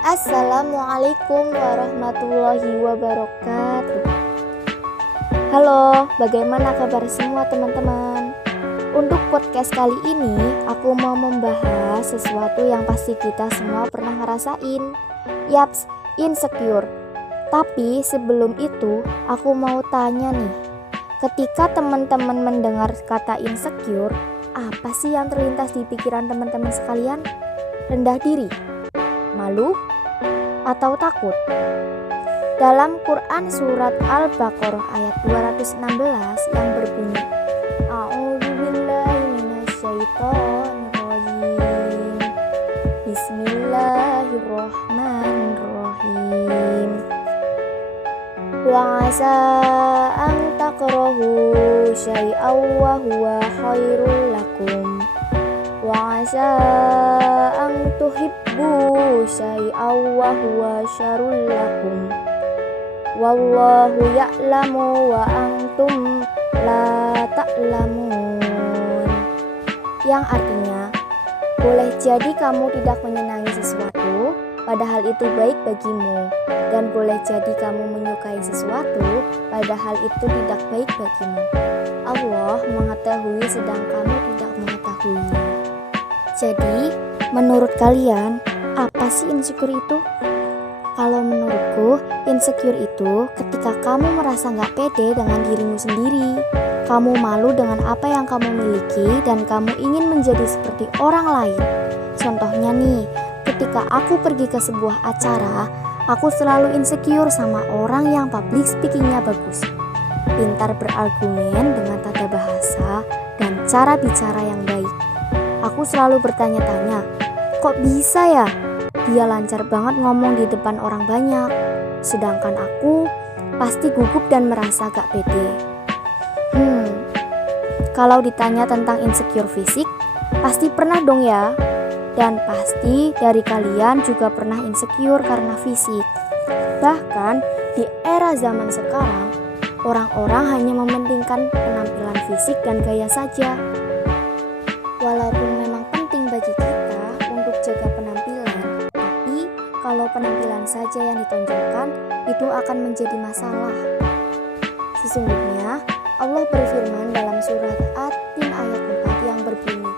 Assalamualaikum warahmatullahi wabarakatuh. Halo, bagaimana kabar semua teman-teman? Untuk podcast kali ini, aku mau membahas sesuatu yang pasti kita semua pernah ngerasain. Yaps, insecure. Tapi sebelum itu, aku mau tanya nih. Ketika teman-teman mendengar kata insecure, apa sih yang terlintas di pikiran teman-teman sekalian? Rendah diri? Malu? Atau takut? Dalam Quran surat Al-Baqarah ayat 216 yang berbunyi A'udzubillahi minasyaitonirrajim. Bismillahirrahmanirrahim. Wa 'asa an takrahu syai'aw wa huwa khairul lakum. Wa 'asa an tuhibbu syai'aw wa huwa syarrul lakum. Wallahu ya'lamu wa antum la ta'lamun. Yang artinya, boleh jadi kamu tidak menyenangi sesuatu, padahal itu baik bagimu, dan boleh jadi kamu menyukai sesuatu, padahal itu tidak baik bagimu. Allah mengetahui sedang kamu tidak mengetahui. Jadi, menurut kalian, apa sih insecure itu? Kalau menurutku, insecure itu ketika kamu merasa gak pede dengan dirimu sendiri. Kamu malu dengan apa yang kamu miliki dan kamu ingin menjadi seperti orang lain. Contohnya nih, ketika aku pergi ke sebuah acara, aku selalu insecure sama orang yang public speakingnya bagus, pintar berargumen dengan tata bahasa dan cara bicara yang baik. Aku selalu bertanya-tanya, kok bisa ya? Dia lancar banget ngomong di depan orang banyak, sedangkan aku pasti gugup dan merasa gak pede. Kalau ditanya tentang insecure fisik, pasti pernah dong ya. Dan pasti dari kalian juga pernah insecure karena fisik. Bahkan di era zaman sekarang, orang-orang hanya mementingkan penampilan fisik dan gaya saja. Walaupun memang penting bagi kita untuk jaga penampilan, tapi kalau penampilan saja yang ditonjolkan, itu akan menjadi masalah. Sesungguhnya, Allah berfirman dalam surat At-Tin ayat 4 yang berbunyi,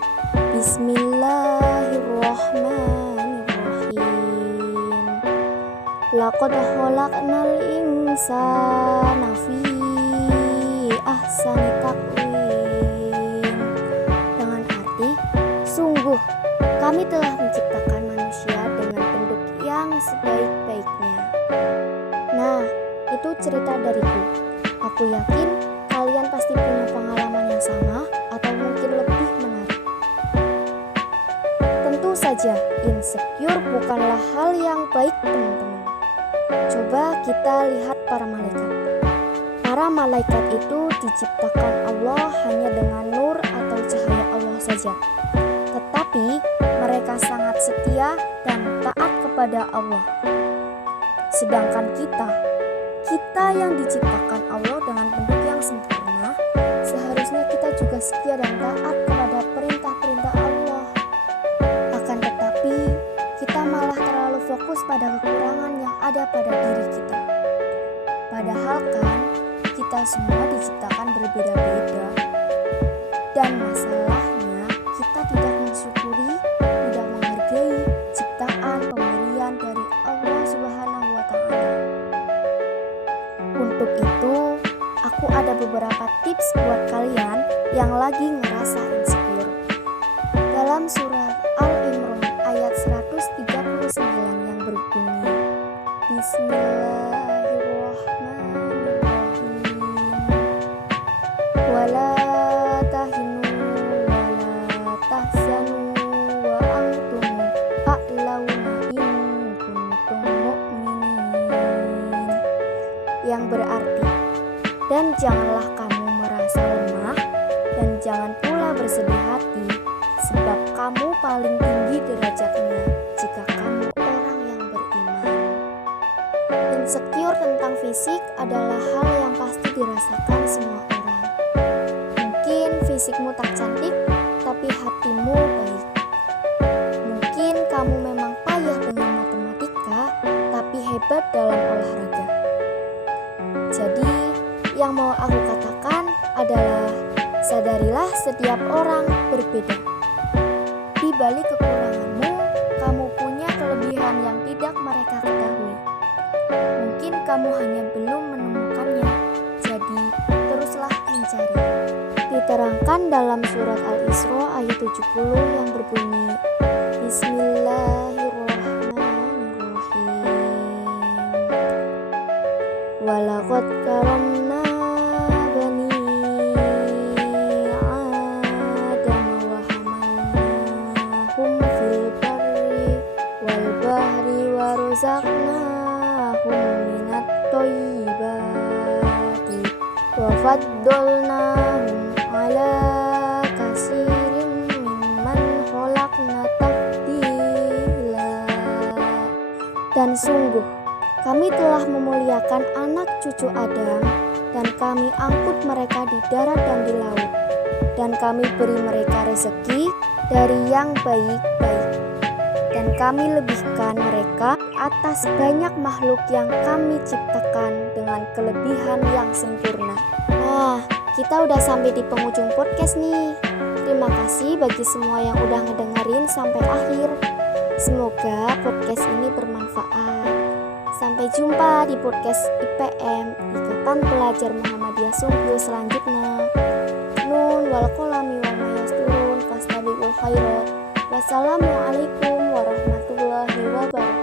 Bismillahirrahmanirrahim. Laqad khalaqnal insana fi ahsani taqwim. Dengan arti, sungguh kami telah menciptakan manusia dengan bentuk yang sebaik-baiknya. Nah, itu cerita dariku. Aku yakin kalian pasti punya pengalaman yang sama atau mungkin lebih menarik. Tentu saja, insecure bukanlah hal yang baik, teman-teman. Coba kita lihat para malaikat. Para malaikat itu diciptakan Allah hanya dengan nur atau cahaya Allah saja. Tetapi mereka sangat setia dan taat kepada Allah. Sedangkan kita yang diciptakan Allah dengan bentuk yang sempurna, seharusnya kita juga setia dan taat kepada perintah-perintah Allah. Akan tetapi, kita malah terlalu fokus pada kekurangan yang ada pada diri kita. Padahal kan, kita semua diciptakan berbeda-beda. Dan masalahnya, kita tidak mensyukuri, tidak menghargai ciptaan pemberian dari Allah Subhanahu wa Ta'ala. Untuk itu, aku ada beberapa tips buat kalian yang lagi ngerasa insecure. Dalam surat Al-Imran ayat 139 yang berbunyi, Bismillahirrahmanirrahim. Wala tahinu wala tahzanu wa antum a'launa in kuntum mu'minin. Yang berarti, dan janganlah kamu merasa lemah dan jangan pula bersedih hati, sebab kamu paling tinggi derajatnya jika kamu orang yang beriman. Insecure tentang fisik adalah hal yang pasti dirasakan semua orang. Mungkin fisikmu tak cantik, tapi hatimu baik. Mungkin kamu memang payah dengan matematika, hebat dalam olahraga. Jadi, yang mau aku katakan adalah sadarilah setiap orang berbeda. Di balik kekuranganmu, kamu punya kelebihan yang tidak mereka ketahui. Mungkin kamu hanya belum menemukannya, jadi teruslah mencari. Diterangkan dalam surat Al-Isra ayat 70 yang berbunyi, Bismillahirrahmanirrahim. Walaqad karamna bani Adam wa hamalnahum fil barri wal bahri wa razaqnahum minat thayyibati wa faddalnahum ala kasirin mimman khalaqna tafdila. Dan sungguh kami telah memuliakan anak cucu Adam, dan kami angkut mereka di darat dan di laut, dan kami beri mereka rezeki dari yang baik-baik, dan kami lebihkan mereka atas banyak makhluk yang kami ciptakan dengan kelebihan yang sempurna. Nah, kita udah sampai di penghujung podcast nih. Terima kasih bagi semua yang udah ngedengerin sampai akhir. Semoga podcast ini bermanfaat. Sampai jumpa di podcast IPM, Ikatan Pelajar Muhammadiyah Sungguh selanjutnya. Nun wal qalami wa ma yasturun fastabiqul khairat. Wassalamualaikum warahmatullahi wabarakatuh.